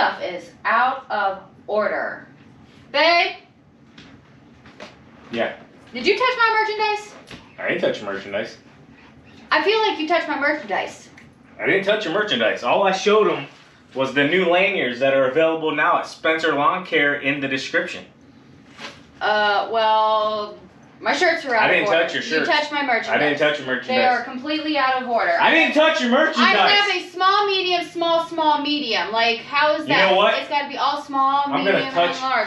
stuff is out of order. Babe? Yeah. Did you touch my merchandise? I didn't touch your merchandise. I feel like you touched my merchandise. I didn't touch your merchandise. All I showed them was the new lanyards that are available now at Spencer Lawn Care in the description. Well, my shirts are out of order. I didn't touch your shirts. You touched my merchandise. I didn't touch your merchandise. They are completely out of order. I didn't touch your merchandise. I have a small, medium, small, small, medium. Like, how is that? You know what? It's got to be all small, medium, and large.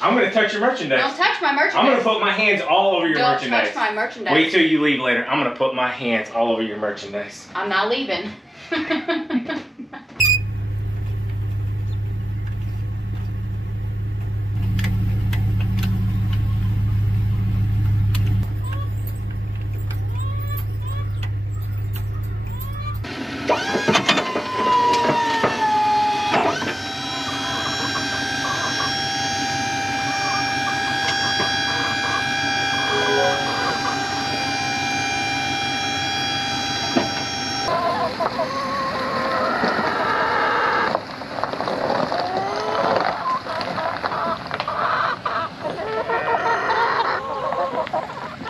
I'm going to touch your merchandise. Don't touch my merchandise. I'm going to put my hands all over your merchandise. Don't touch my merchandise. Wait till you leave later. I'm going to put my hands all over your merchandise. I'm not leaving.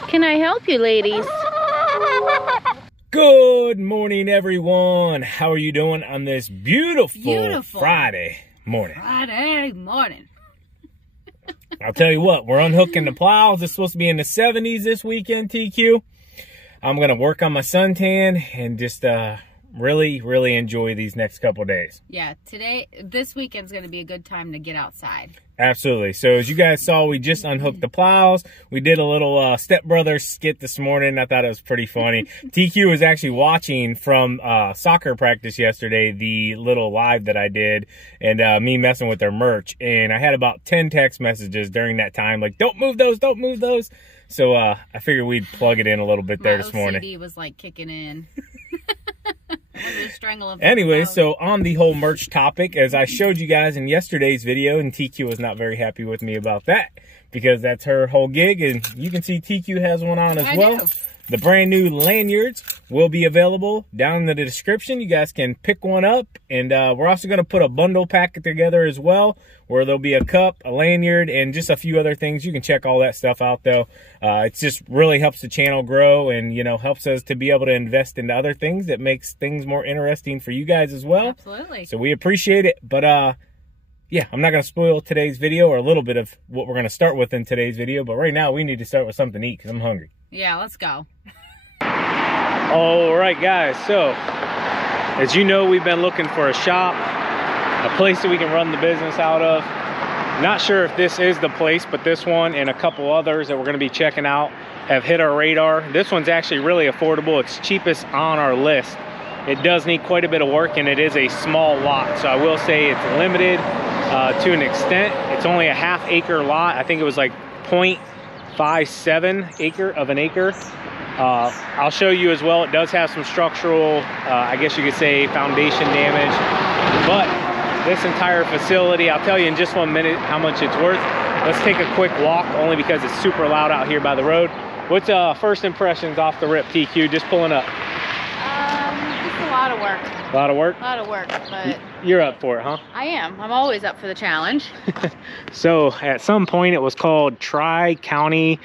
Can I help you, ladies? Good morning, everyone. How are you doing on this beautiful Friday morning? I'll tell you what, we're unhooking the plows. It's supposed to be in the 70s this weekend, TQ. I'm going to work on my suntan and just really enjoy these next couple days. Yeah, this weekend's going to be a good time to get outside. Absolutely. So as you guys saw, we just unhooked the plows. We did a little stepbrother skit this morning. I thought it was pretty funny. TQ was actually watching from soccer practice yesterday, the little live that I did, and me messing with their merch. And I had about 10 text messages during that time, like, don't move those, don't move those. So I figured we'd plug it in a little bit there this morning. My OCD was like kicking in. Anyway, so on the whole merch topic, as I showed you guys in yesterday's video, and TQ was not very happy with me about that because that's her whole gig, and you can see TQ has one on as well. The brand new lanyards will be available down in the description. You guys can pick one up, and we're also going to put a bundle pack together as well, where there'll be a cup, a lanyard, and just a few other things. You can check all that stuff out, though. It just really helps the channel grow and, you know, helps us to be able to invest into other things that makes things more interesting for you guys as well. Absolutely. So we appreciate it, but yeah, I'm not going to spoil today's video or a little bit of what we're going to start with in today's video, but right now we need to start with something to eat because I'm hungry. Yeah, let's go. All right, guys, so as you know, we've been looking for a shop, a place that we can run the business out of. Not sure if this is the place, but this one and a couple others that we're going to be checking out have hit our radar. This one's actually really affordable. It's cheapest on our list. It does need quite a bit of work, and it is a small lot, so I will say it's limited to an extent. It's only a half-acre lot. I think it was like 0.57 acre. I'll show you as well. It does have some structural, I guess you could say, foundation damage, but this entire facility, I'll tell you in just 1 minute how much it's worth. Let's take a quick walk, only because it's super loud out here by the road. What's first impressions off the rip, TQ, just pulling up? Just a lot of work. A lot of work? A lot of work, but... You're up for it, huh? I am. I'm always up for the challenge. So, at some point, it was called Tri-County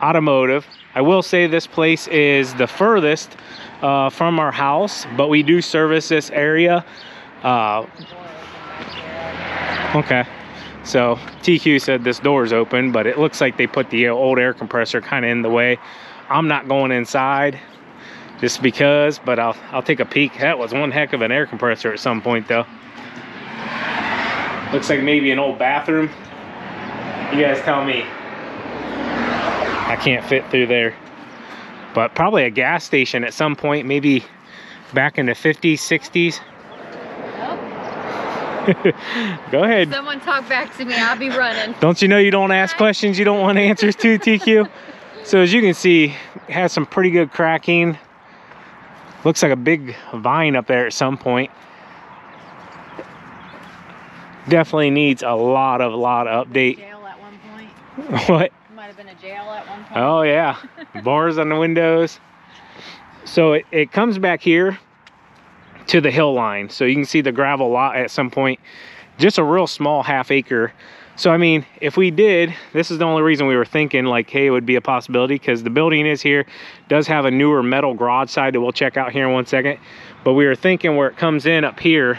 Automotive. I will say this place is the furthest from our house, but we do service this area. Okay, so TQ said this door is open, but it looks like they put the old air compressor kind of in the way. I'm not going inside just because, but I'll take a peek. That was one heck of an air compressor at some point, though. Looks like maybe an old bathroom. You guys tell me. I can't fit through there, but probably a gas station at some point, maybe back in the 50s, 60s. Go ahead. Someone talk back to me, I'll be running. Don't you know you don't ask questions you don't want answers to, TQ? So as you can see, it has some pretty good cracking. Looks like a big vine up there at some point. Definitely needs a lot of update. Jail at one point. What? Might have been a jail at one point. Oh yeah, bars on the windows. So it comes back here to the hill line, so you can see the gravel lot at some point just a real small half-acre. So I mean, if we did, this is the only reason we were thinking like, hey, it would be a possibility, because the building is here, does have a newer metal garage side that we'll check out here in 1 second. But we were thinking where it comes in up here,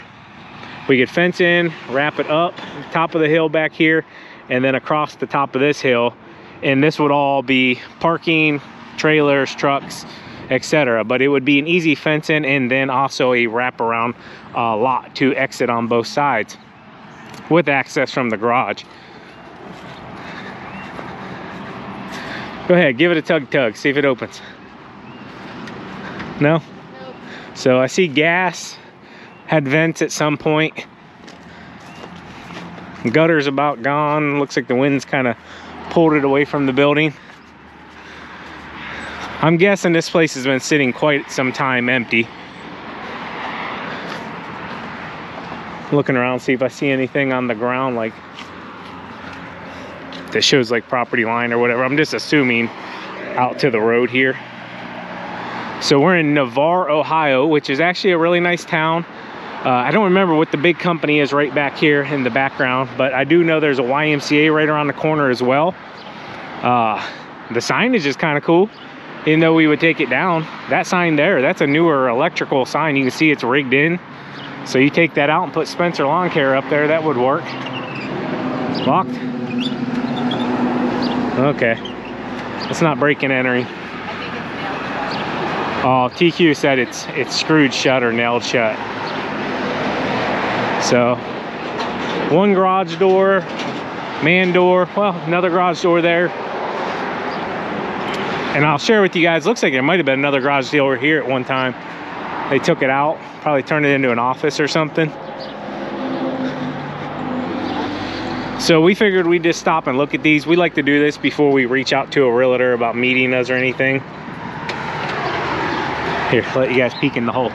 we could fence in, wrap it up top of the hill back here, and then across the top of this hill, and this would all be parking, trailers, trucks, etc. But it would be an easy fence in, and then also a wraparound lot to exit on both sides with access from the garage. Go ahead, give it a tug, see if it opens. No? Nope. So I see gas, had vents at some point. Gutter's about gone. Looks like the wind's kind of pulled it away from the building. I'm guessing this place has been sitting quite some time empty. Looking around, see if I see anything on the ground like that shows like property line or whatever. I'm just assuming out to the road here. So we're in Navarre, Ohio, which is actually a really nice town. I don't remember what the big company is right back here in the background, but I do know there's a YMCA right around the corner as well. The signage is kind of cool, even though we would take it down. That sign there, that's a newer electrical sign. You can see it's rigged in. So you take that out and put Spencer Lawn Care up there, that would work. Locked? Okay. It's not break and entering. Oh, TQ said it's screwed shut or nailed shut. So, one garage door, man door, well, another garage door there. And I'll share with you guys, looks like there might have been another garage door here at one time. They took it out, probably turned it into an office or something. So we figured we'd just stop and look at these. We like to do this before we reach out to a realtor about meeting us or anything. Here, let you guys peek in the hole.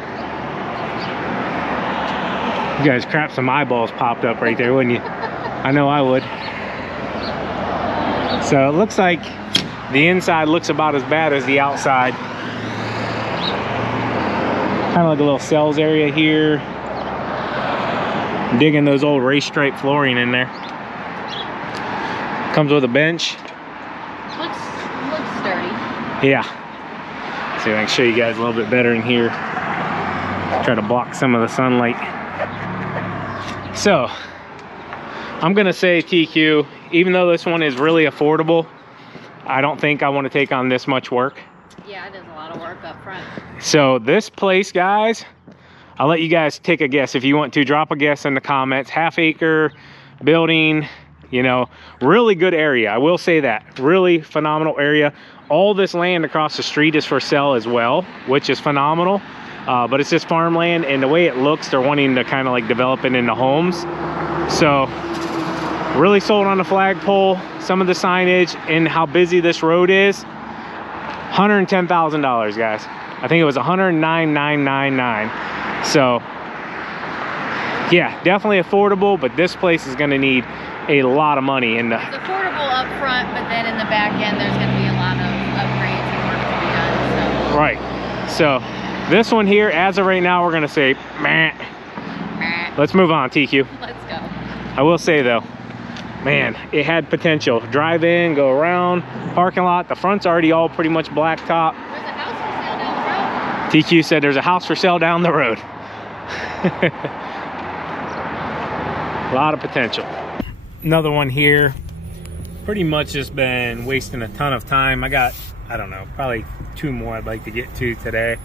You guys, crap, some eyeballs popped up right there, wouldn't you? I know I would. So it looks like the inside looks about as bad as the outside. Kind of like a little cells area here. Digging those old race stripe flooring in there. Comes with a bench. Looks sturdy. Yeah. See if I can show you guys a little bit better in here. Try to block some of the sunlight. So, I'm gonna say TQ, even though this one is really affordable, I don't think I want to take on this much work. Yeah, it is a lot of work up front. So this place, guys, I'll let you guys take a guess. If you want to, drop a guess in the comments. Half-acre building, you know, really good area. I will say that. Really phenomenal area. All this land across the street is for sale as well, which is phenomenal. But it's just farmland, and the way it looks, they're wanting to kind of like develop it into homes. So really sold on the flagpole, some of the signage, and how busy this road is. $110,000, guys. I think it was $109,999. So yeah, definitely affordable, but this place is going to need a lot of money. And it's affordable up front, but then in the back end, there's going to be a lot of upgrades and work to be done. So. Right. So this one here, as of right now, we're going to say, meh. Let's move on, TQ. Let's go. I will say though, man, it had potential. Drive in, go around, parking lot. The front's already all pretty much blacktop. There's a house for sale down the road. TQ said there's a house for sale down the road. A lot of potential. Another one here. Pretty much just been wasting a ton of time. I got, I don't know, probably 2 more I'd like to get to today.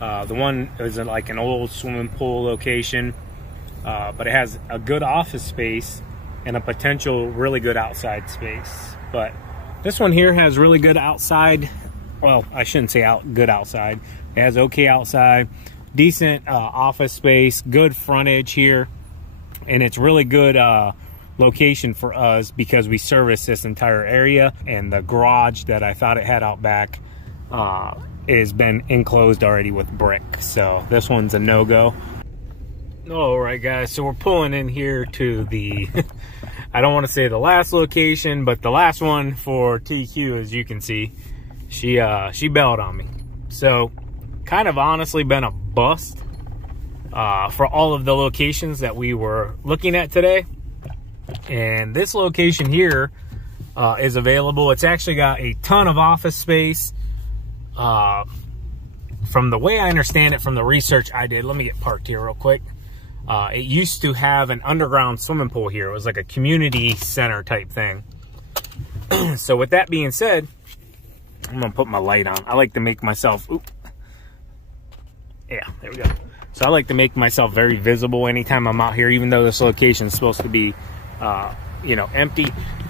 The one is like an old swimming pool location, but it has a good office space and a potential really good outside space. But this one here has really good outside. Well, I shouldn't say good outside. It has okay outside, decent office space, good frontage here, and it's really good location for us because we service this entire area, and the garage that I thought it had out back has been enclosed already with brick. So this one's a no-go. All right, guys, so we're pulling in here to the I don't want to say the last location, but the last one for TQ. As you can see, she bailed on me. So kind of honestly been a bust. for all of the locations that we were looking at today. And this location here is available. It's actually got a ton of office space. From the way I understand it, from the research I did, let me get parked here real quick. It used to have an underground swimming pool here. It was like a community center type thing. So with that being said, I'm gonna put my light on. I like to make myself, yeah, there we go. So I like to make myself very visible anytime I'm out here, even though this location is supposed to be, you know, empty.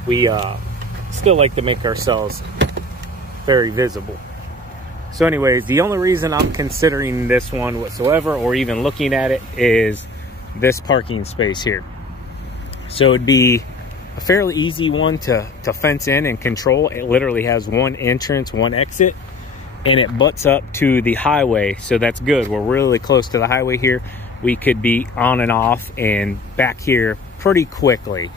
We still like to make ourselves very visible. So anyways, the only reason I'm considering this one whatsoever, or even looking at it, is this parking space here. So it'd be a fairly easy one to fence in and control. It literally has one entrance, one exit, and it butts up to the highway. So that's good. We're really close to the highway here. We could be on and off and back here pretty quickly.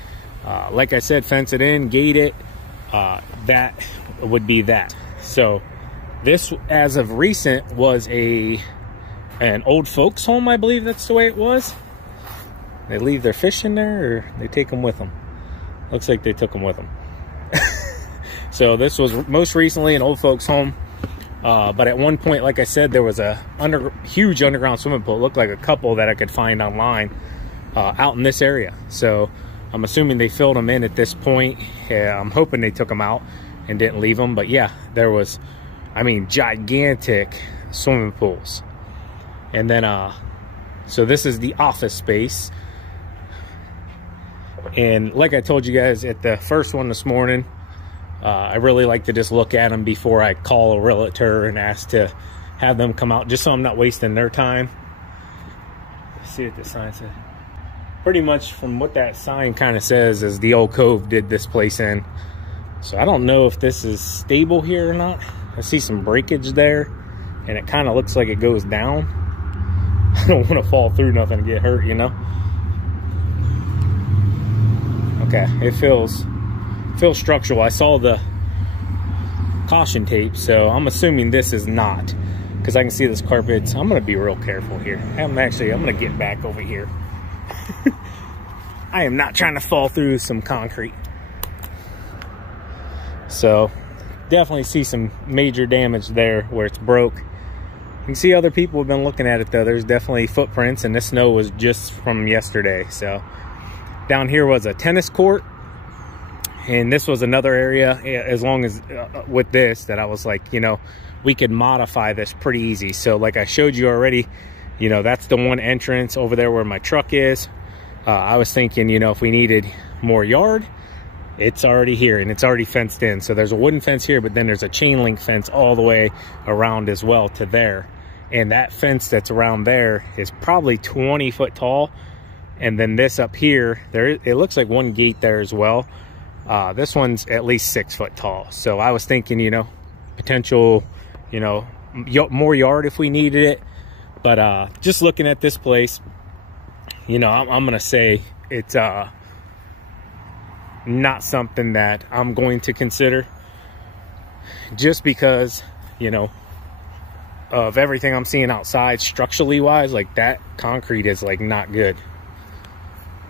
Like I said, fence it in, gate it. That would be that. So this, as of recent, was an old folks home, I believe that's the way it was. They leave their fish in there, or they take them with them? Looks like they took them with them. So this was most recently an old folks home. But at one point, like I said, there was a huge underground swimming pool. It looked like a couple that I could find online out in this area. So I'm assuming they filled them in at this point. I'm hoping they took them out and didn't leave them. But yeah, there was, I mean, gigantic swimming pools. And then, so this is the office space. And like I told you guys at the first one this morning, I really like to just look at them before I call a realtor and ask to have them come out, just so I'm not wasting their time. Let's see what the sign says. Pretty much from what that sign kind of says is the old Cove did this place in. So I don't know if this is stable here or not. I see some breakage there, and it kind of looks like it goes down. I don't want to fall through nothing and get hurt, you know. Okay, it feels structural. I saw the caution tape, so I'm assuming this is not, because I can see this carpet. I'm gonna be real careful here. I'm gonna get back over here. I am not trying to fall through some concrete. So definitely see some major damage there where it's broke. You can see other people have been looking at it though. There's definitely footprints, and this snow was just from yesterday. So down here was a tennis court, and this was another area, as long as with this, that I was like, you know, we could modify this pretty easy. So like I showed you already, you know, that's the one entrance over there where my truck is. I was thinking, you know, if we needed more yard, it's already here and it's already fenced in. So there's a wooden fence here, but then there's a chain link fence all the way around as well to there. And that fence that's around there is probably 20 foot tall. And then this up here, it looks like one gate there as well. This one's at least 6 foot tall. So I was thinking, you know, potential, you know, more yard if we needed it. But just looking at this place, you know, I'm gonna say it's not something that I'm going to consider, just because, you know, of everything I'm seeing outside structurally wise. Like, that concrete is like not good.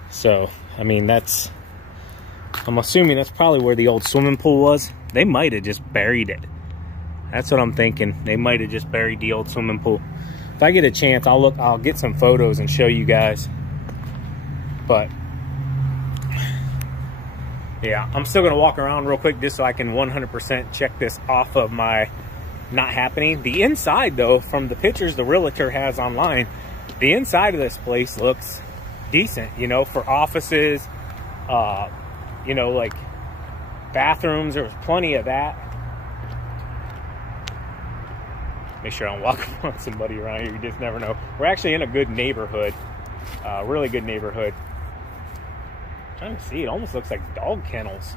So I mean, I'm assuming that's probably where the old swimming pool was. They might have just buried it. That's what I'm thinking. They might have just buried the old swimming pool. If I get a chance, I'll get some photos and show you guys. But yeah, I'm still gonna walk around real quick just so I can 100% check this off of my not happening. The inside though, from the pictures the realtor has online, the inside of this place looks decent, you know, for offices, you know, like bathrooms. There was plenty of that. Make sure I don't walk on somebody around here. You just never know. We're actually in a good neighborhood, really good neighborhood. I'm trying to see, it almost looks like dog kennels.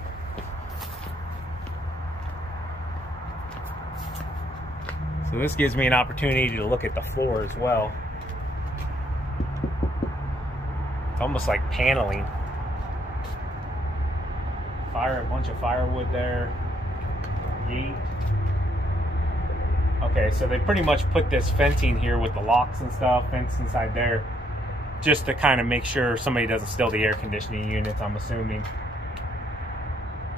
So this gives me an opportunity to look at the floor as well. It's almost like paneling. A bunch of firewood there. Gate. Okay, so they pretty much put this fencing here with the locks and stuff, fence inside there, just to kind of make sure somebody doesn't steal the air conditioning units, I'm assuming.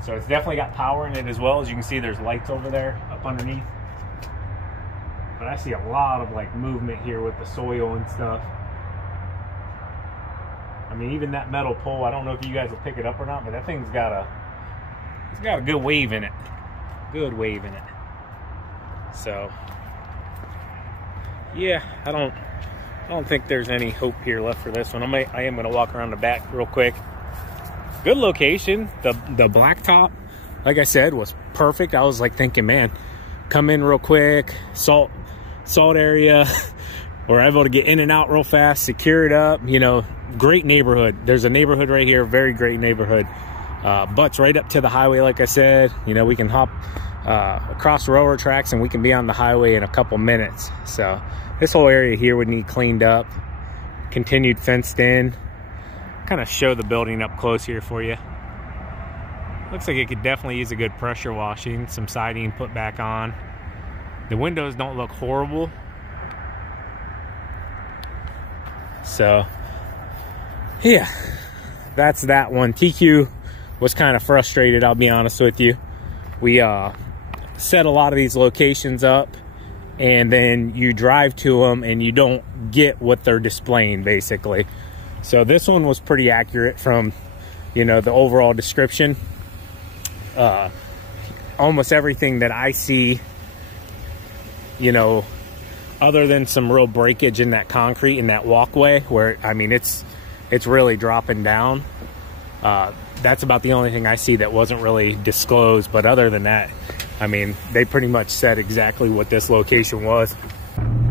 So it's definitely got power in it as well. As you can see, there's lights over there up underneath. But I see a lot of like movement here with the soil and stuff. I mean, even that metal pole, I don't know if you guys will pick it up or not, but that thing's got a good wave in it. Good wave in it. So yeah, I don't think there's any hope here left for this one. I am gonna walk around the back real quick. Good location. The blacktop, like I said, was perfect. I was like thinking, man, come in real quick, salt area. We're able to get in and out real fast, secure it up. You know, great neighborhood. There's a neighborhood right here, very great neighborhood. Butts right up to the highway, like I said. You know, we can hop across the railroad tracks and we can be on the highway in a couple minutes. So this whole area here would need cleaned up, continued fenced in. Kind of show the building up close here for you. Looks like it could definitely use a good pressure washing, some siding put back on. The windows don't look horrible. So yeah, that's that one. TQ was kind of frustrated, I'll be honest with you. We set a lot of these locations up and then you drive to them and you don't get what they're displaying, basically. So this one was pretty accurate from, you know, the overall description. Almost everything that I see, you know, other than some real breakage in that concrete in that walkway where, I mean, it's really dropping down. That's about the only thing I see that wasn't really disclosed. But other than that, I mean, they pretty much said exactly what this location was.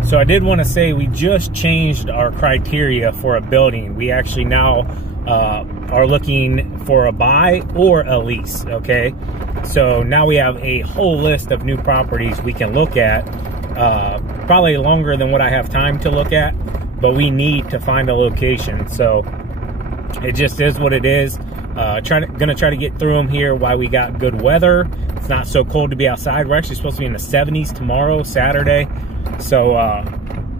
So I did want to say we just changed our criteria for a building. We actually now are looking for a buy or a lease, okay? So now we have a whole list of new properties we can look at. Probably longer than what I have time to look at, but we need to find a location. So it just is what it is. Gonna try to get through them here while we got good weather. It's not so cold to be outside. We're actually supposed to be in the 70s tomorrow, Saturday. So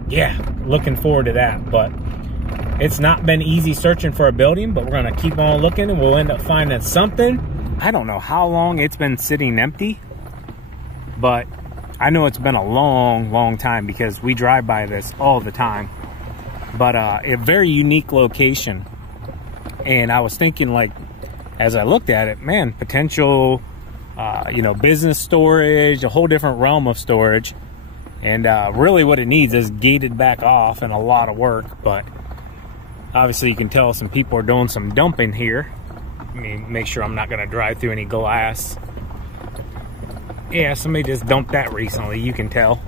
yeah, looking forward to that. But it's not been easy searching for a building, but we're gonna keep on looking and we'll end up finding something. I don't know how long it's been sitting empty, but I know it's been a long time because we drive by this all the time. But a very unique location. And I was thinking, like, as I looked at it, man, potential, you know, business storage, a whole different realm of storage. And really what it needs is gated back off and a lot of work. But obviously you can tell some people are doing some dumping here. I mean, make sure I'm not going to drive through any glass. Yeah, somebody just dumped that recently, you can tell.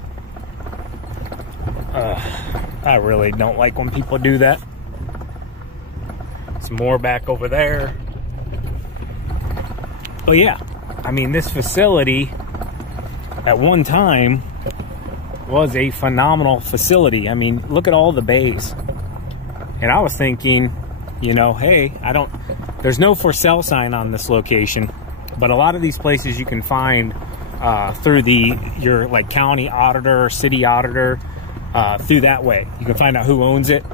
I really don't like when people do that. Some more back over there. But yeah, I mean, this facility at one time was a phenomenal facility. I mean, look at all the bays. And I was thinking, you know, hey, there's no for sale sign on this location, but a lot of these places you can find through your like county auditor or city auditor, through that way. You can find out who owns it,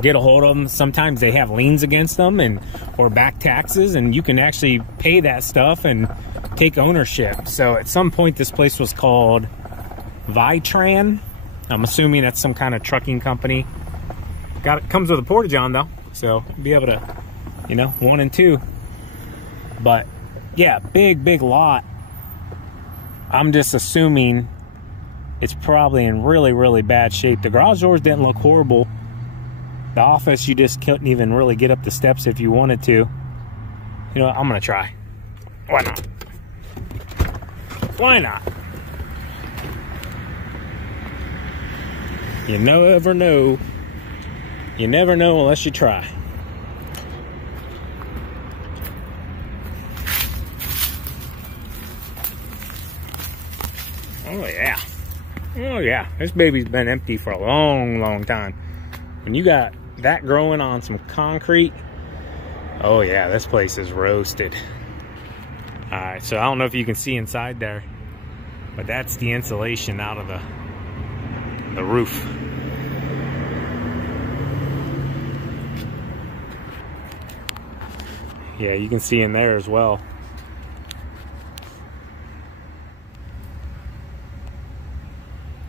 get a hold of them. Sometimes they have liens against them or back taxes, and you can actually pay that stuff and take ownership. So at some point this place was called Vitran. I'm assuming that's some kind of trucking company. Comes with a porta john though, so you'll be able to, you know, 1 and 2. But yeah, big lot. I'm just assuming it's probably in really bad shape. The garage doors didn't look horrible. The office, you just couldn't even really get up the steps if you wanted to. You know what? I'm gonna try. Why not? Why not? You never know. You never know unless you try. Oh yeah. Oh yeah. This baby's been empty for a long time. When you got that growing on some concrete, oh yeah, this place is roasted. All right, so I don't know if you can see inside there. But that's the insulation out of the roof. Yeah, you can see in there as well.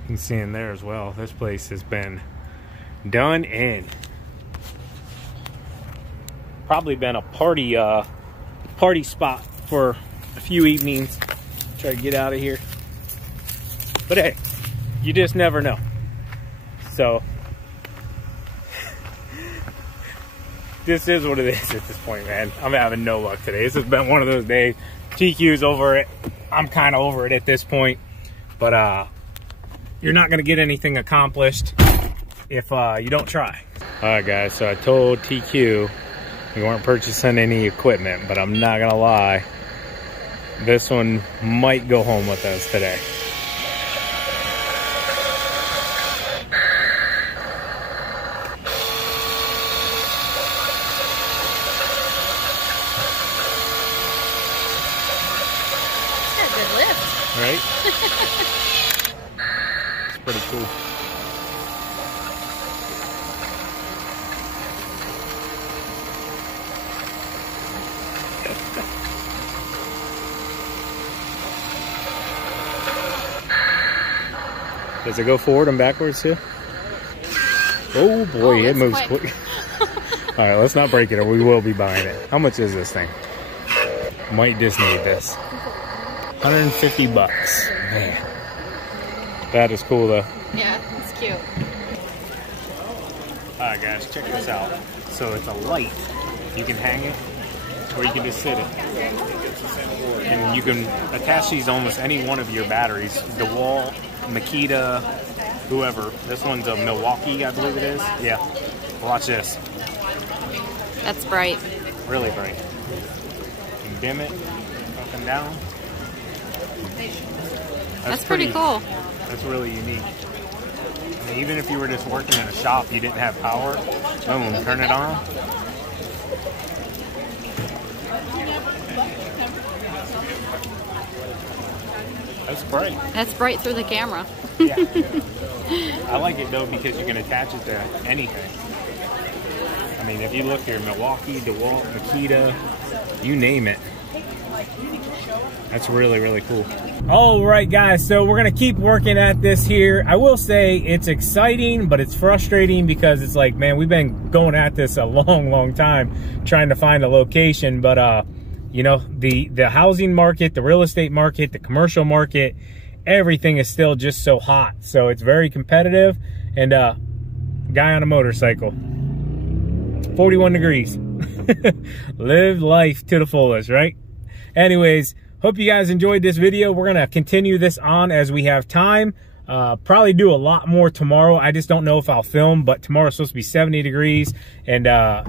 You can see in there as well. This place has been done in. Probably been a party spot for a few evenings. Try to get out of here. But hey, you just never know. So this is what it is at this point, man. I'm having no luck today. This has been one of those days. TQ's over it. I'm kind of over it at this point. But you're not going to get anything accomplished if you don't try. All right, guys. So I told TQ we weren't purchasing any equipment, but I'm not going to lie. This one might go home with us today. Right? It's pretty cool. Does it go forward and backwards too? Oh boy, it moves quick. All right, let's not break it or we will be buying it. How much is this thing? Might just need this. 150 bucks. Man. That is cool though. Yeah, it's cute. Alright guys, check this out. So it's a light. You can hang it or you can just sit it. And you can attach these to almost any one of your batteries. DeWalt, Makita, whoever. This one's a Milwaukee, I believe it is. Yeah. Watch this. That's bright. Really bright. You can dim it up and down. That's pretty cool. That's really unique. I mean, even if you were just working in a shop, you didn't have power, boom, turn it on. That's bright. That's bright through the camera. Yeah. I like it though because you can attach it to anything. I mean, if you look here, Milwaukee, DeWalt, Makita, you name it. That's really, really cool. All right, guys, so we're gonna keep working at this here. I will say it's exciting, but it's frustrating because it's like, man, we've been going at this a long, long time trying to find a location. But you know, the housing market, the real estate market, the commercial market, everything is still just so hot. So it's very competitive. And guy on a motorcycle, 41 degrees. Live life to the fullest, right? Anyways, hope you guys enjoyed this video. We're gonna continue this on as we have time. Probably do a lot more tomorrow. I just don't know if I'll film, but tomorrow's supposed to be 70 degrees. And,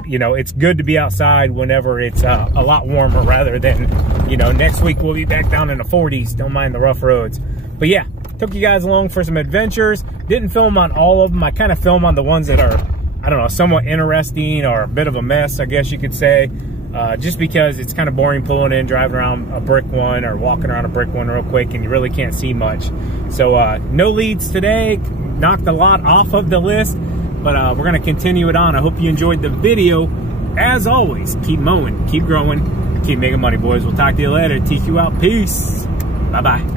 you know, it's good to be outside whenever it's a lot warmer rather than, you know, next week we'll be back down in the 40s. Don't mind the rough roads. But yeah, took you guys along for some adventures. Didn't film on all of them. I kind of film on the ones that are, I don't know, somewhat interesting or a bit of a mess, I guess you could say. Just because it's kind of boring pulling in, driving around a brick one or walking around a brick one real quick and you really can't see much. So no leads today, knocked a lot off of the list, but we're gonna continue it on. I hope you enjoyed the video. As always, keep mowing, keep growing, keep making money, boys. We'll talk to you later. TQ out, peace. Bye-bye.